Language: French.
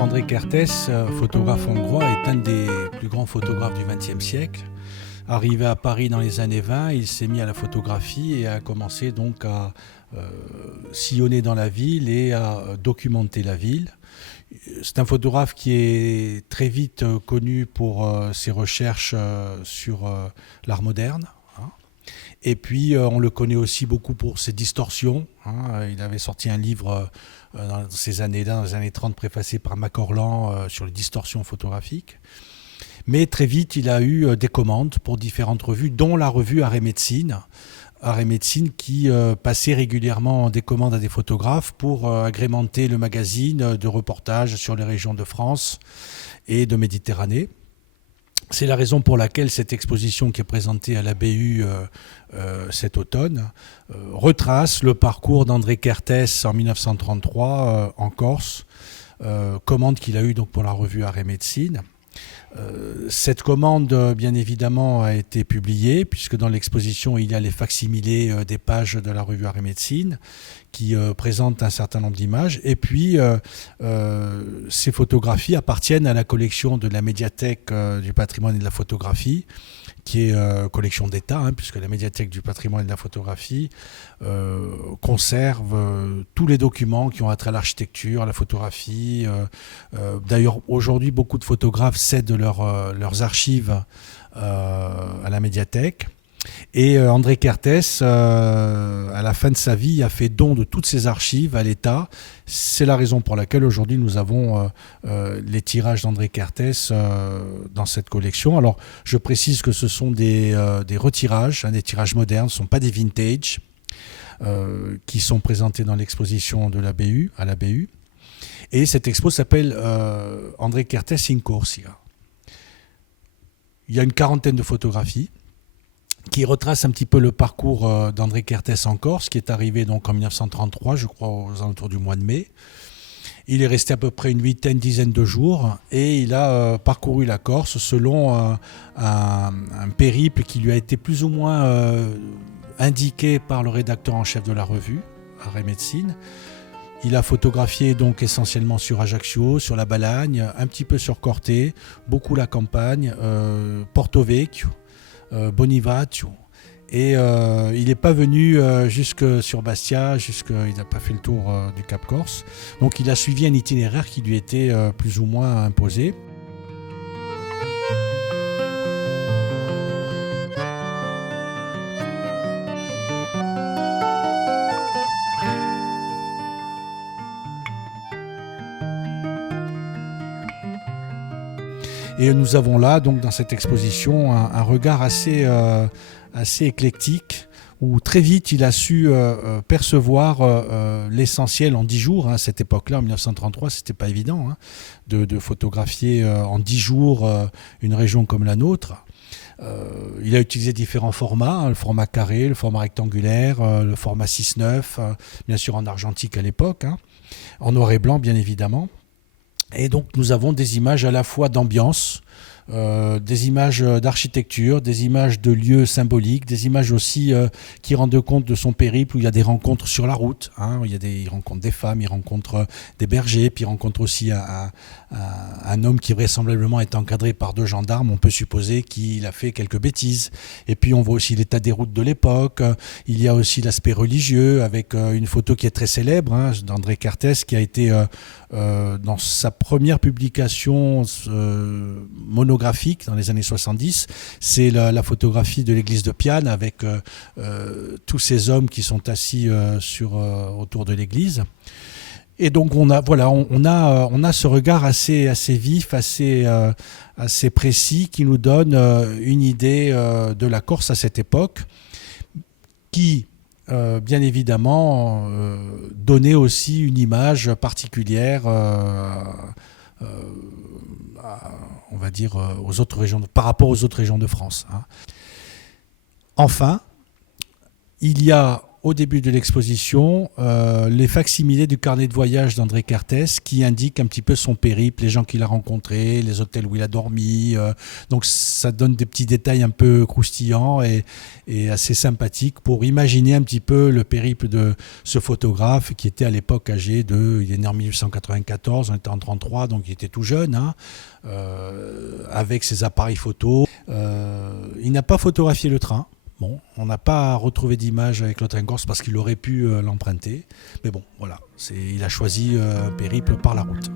André Kertész, photographe hongrois, est un des plus grands photographes du XXe siècle. Arrivé à Paris dans les années 20, il s'est mis à la photographie et a commencé donc à sillonner dans la ville et à documenter la ville. C'est un photographe qui est très vite connu pour ses recherches sur l'art moderne. Et puis, on le connaît aussi beaucoup pour ses distorsions. Il avait sorti un livre dans ces années-là, dans les années 30, préfacé par Mac Orlan sur les distorsions photographiques. Mais très vite, il a eu des commandes pour différentes revues, dont la revue Art et Médecine. Art et Médecine qui passait régulièrement des commandes à des photographes pour agrémenter le magazine de reportages sur les régions de France et de Méditerranée. C'est la raison pour laquelle cette exposition qui est présentée à la BU cet automne retrace le parcours d'André Kertész en 1933 en Corse, commande qu'il a eue donc pour la revue Art et Médecine. Cette commande, bien évidemment, a été publiée, puisque dans l'exposition, il y a les facsimilés des pages de la revue Art et Médecine qui présentent un certain nombre d'images. Et puis, ces photographies appartiennent à la collection de la médiathèque du patrimoine et de la photographie, qui est collection d'État, puisque la médiathèque du patrimoine et de la photographie conserve tous les documents qui ont trait à l'architecture, à la photographie. D'ailleurs, aujourd'hui, beaucoup de photographes cèdent leurs archives à la médiathèque. Et André Kertész, à la fin de sa vie, a fait don de toutes ses archives à l'État. C'est la raison pour laquelle aujourd'hui nous avons les tirages d'André Kertész dans cette collection. Alors, je précise que ce sont des retirages, des tirages modernes, ce ne sont pas des vintage, qui sont présentés dans l'exposition de la BU, à la BU. Et cette expo s'appelle André Kertész in Corsia. Il y a une quarantaine de photographies qui retrace un petit peu le parcours d'André Kertész en Corse, qui est arrivé donc en 1933, je crois aux alentours du mois de mai. Il est resté à peu près une dizaine de jours et il a parcouru la Corse selon un périple qui lui a été plus ou moins indiqué par le rédacteur en chef de la revue, Art et Médecine. Il a photographié donc essentiellement sur Ajaccio, sur la Balagne, un petit peu sur Corte, beaucoup la campagne, Porto Vecchio, Bonifacio. Et il n'est pas venu jusque sur Bastia, il n'a pas fait le tour du Cap Corse. Donc il a suivi un itinéraire qui lui était plus ou moins imposé. Et nous avons là, donc, dans cette exposition, un regard assez éclectique, où très vite il a su percevoir l'essentiel en 10 jours. À cette époque-là, en 1933, c'était pas évident de photographier en 10 jours une région comme la nôtre. Il a utilisé différents formats, le format carré, le format rectangulaire, le format 6:9, bien sûr en argentique à l'époque, en noir et blanc bien évidemment. Et donc nous avons des images à la fois d'ambiance, des images d'architecture, des images de lieux symboliques, des images aussi qui rendent compte de son périple, où il y a des rencontres sur la route, il rencontre des femmes, il rencontre des bergers, puis il rencontre aussi un homme qui vraisemblablement est encadré par 2 gendarmes. On peut supposer qu'il a fait quelques bêtises. Et puis on voit aussi l'état des routes de l'époque. Il y a aussi l'aspect religieux avec une photo qui est très célèbre d'André Kertész, qui a été dans sa première publication monographique dans les années 70, c'est la photographie de l'église de Piane avec tous ces hommes qui sont assis autour de l'église. Et donc on a ce regard assez vif, assez précis, qui nous donne une idée de la Corse à cette époque, qui bien évidemment donnait aussi une image particulière on va dire aux autres régions, par rapport aux autres régions de France. Enfin, il y a au début de l'exposition les facsimilés du carnet de voyage d'André Kertész qui indique un petit peu son périple, les gens qu'il a rencontrés, les hôtels où il a dormi. Donc ça donne des petits détails un peu croustillants et assez sympathiques pour imaginer un petit peu le périple de ce photographe qui était à l'époque âgé de... Il est né en 1894, on était en 1933, donc il était tout jeune, hein, avec ses appareils photo. Il n'a pas photographié le train. Bon, on n'a pas retrouvé d'image avec le train Corse parce qu'il aurait pu l'emprunter. Mais bon, voilà, il a choisi un périple par la route.